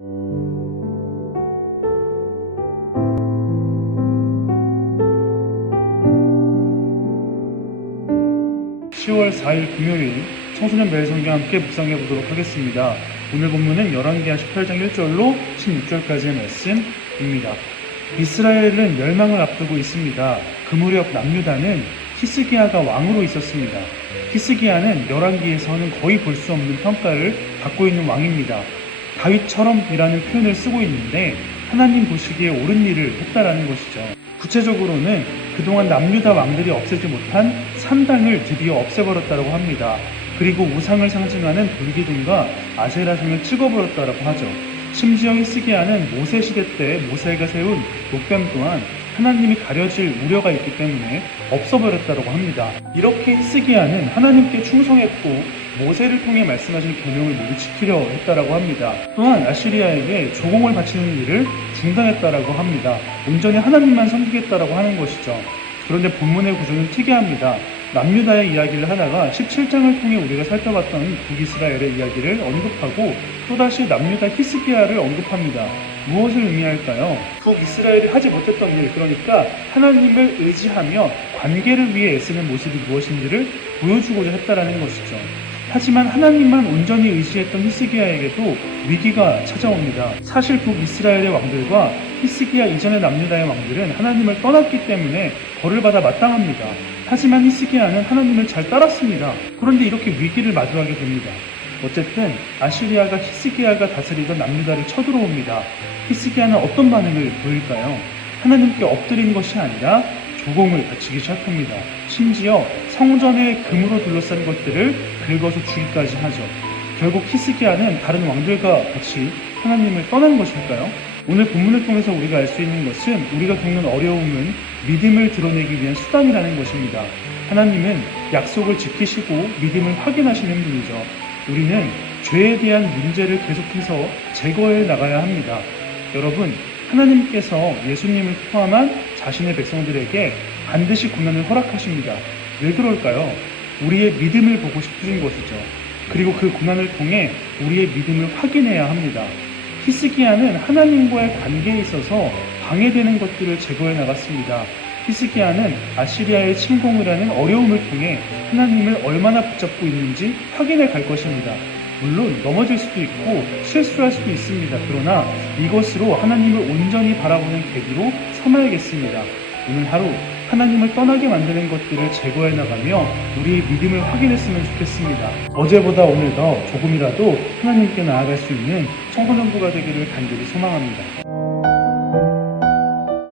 (10월 4일) 금요일 청소년 매일 성경 함께 묵상해 보도록 하겠습니다. 오늘 본문은 열왕기하 18장 1절로 16절까지의 말씀입니다. 이스라엘은 멸망을 앞두고 있습니다. 그 무렵 남유다는 히스기야가 왕으로 있었습니다. 히스기야는 열왕기에서는 거의 볼 수 없는 평가를 받고 있는 왕입니다. 다윗처럼이라는 표현을 쓰고 있는데 하나님 보시기에 옳은 일을 했다라는 것이죠. 구체적으로는 그동안 남유다 왕들이 없애지 못한 3당을 드디어 없애버렸다고 합니다. 그리고 우상을 상징하는 돌기둥과 아세라상을 찍어버렸다고 하죠. 심지어 히스기야는 모세 시대 때 모세가 세운 녹뱀 또한 하나님이 가려질 우려가 있기 때문에 없어버렸다고 합니다. 이렇게 히스기야는 하나님께 충성했고 모세를 통해 말씀하신 계명을 모두 지키려 했다라고 합니다. 또한 아시리아에게 조공을 바치는 일을 중단했다라고 합니다. 온전히 하나님만 섬기겠다라고 하는 것이죠. 그런데 본문의 구조는 특이합니다. 남유다의 이야기를 하다가 17장을 통해 우리가 살펴봤던 북이스라엘의 이야기를 언급하고 또다시 남유다 히스기야를 언급합니다. 무엇을 의미할까요? 북이스라엘이 하지 못했던 일, 그러니까 하나님을 의지하며 관계를 위해 애쓰는 모습이 무엇인지를 보여주고자 했다라는 것이죠. 하지만 하나님만 온전히 의지했던 히스기야에게도 위기가 찾아옵니다. 사실 북이스라엘의 왕들과 히스기야 이전의 남유다의 왕들은 하나님을 떠났기 때문에 벌을 받아 마땅합니다. 하지만 히스기야는 하나님을 잘 따랐습니다. 그런데 이렇게 위기를 마주하게 됩니다. 어쨌든 아시리아가 히스기야가 다스리던 남유다를 쳐들어옵니다. 히스기야는 어떤 반응을 보일까요? 하나님께 엎드리는 것이 아니라 조공을 바치기 시작합니다. 심지어 성전의 금으로 둘러싼 것들을 긁어서 주기까지 하죠. 결국 히스기야는 다른 왕들과 같이 하나님을 떠난 것일까요? 오늘 본문을 통해서 우리가 알 수 있는 것은 우리가 겪는 어려움은 믿음을 드러내기 위한 수단이라는 것입니다. 하나님은 약속을 지키시고 믿음을 확인하시는 분이죠. 우리는 죄에 대한 문제를 계속해서 제거해 나가야 합니다. 여러분, 하나님께서 예수님을 포함한 자신의 백성들에게 반드시 고난을 허락하십니다. 왜 그럴까요? 우리의 믿음을 보고 싶으신 것이죠. 그리고 그 고난을 통해 우리의 믿음을 확인해야 합니다. 히스기야는 하나님과의 관계에 있어서 방해되는 것들을 제거해 나갔습니다. 히스기야는 아시리아의 침공을 하는 어려움을 통해 하나님을 얼마나 붙잡고 있는지 확인해 갈 것입니다. 물론 넘어질 수도 있고 실수할 수도 있습니다. 그러나 이것으로 하나님을 온전히 바라보는 계기로 삼아야겠습니다. 오늘 하루 하나님을 떠나게 만드는 것들을 제거해 나가며 우리의 믿음을 확인했으면 좋겠습니다. 어제보다 오늘 더 조금이라도 하나님께 나아갈 수 있는 청소년부가 되기를 간절히 소망합니다.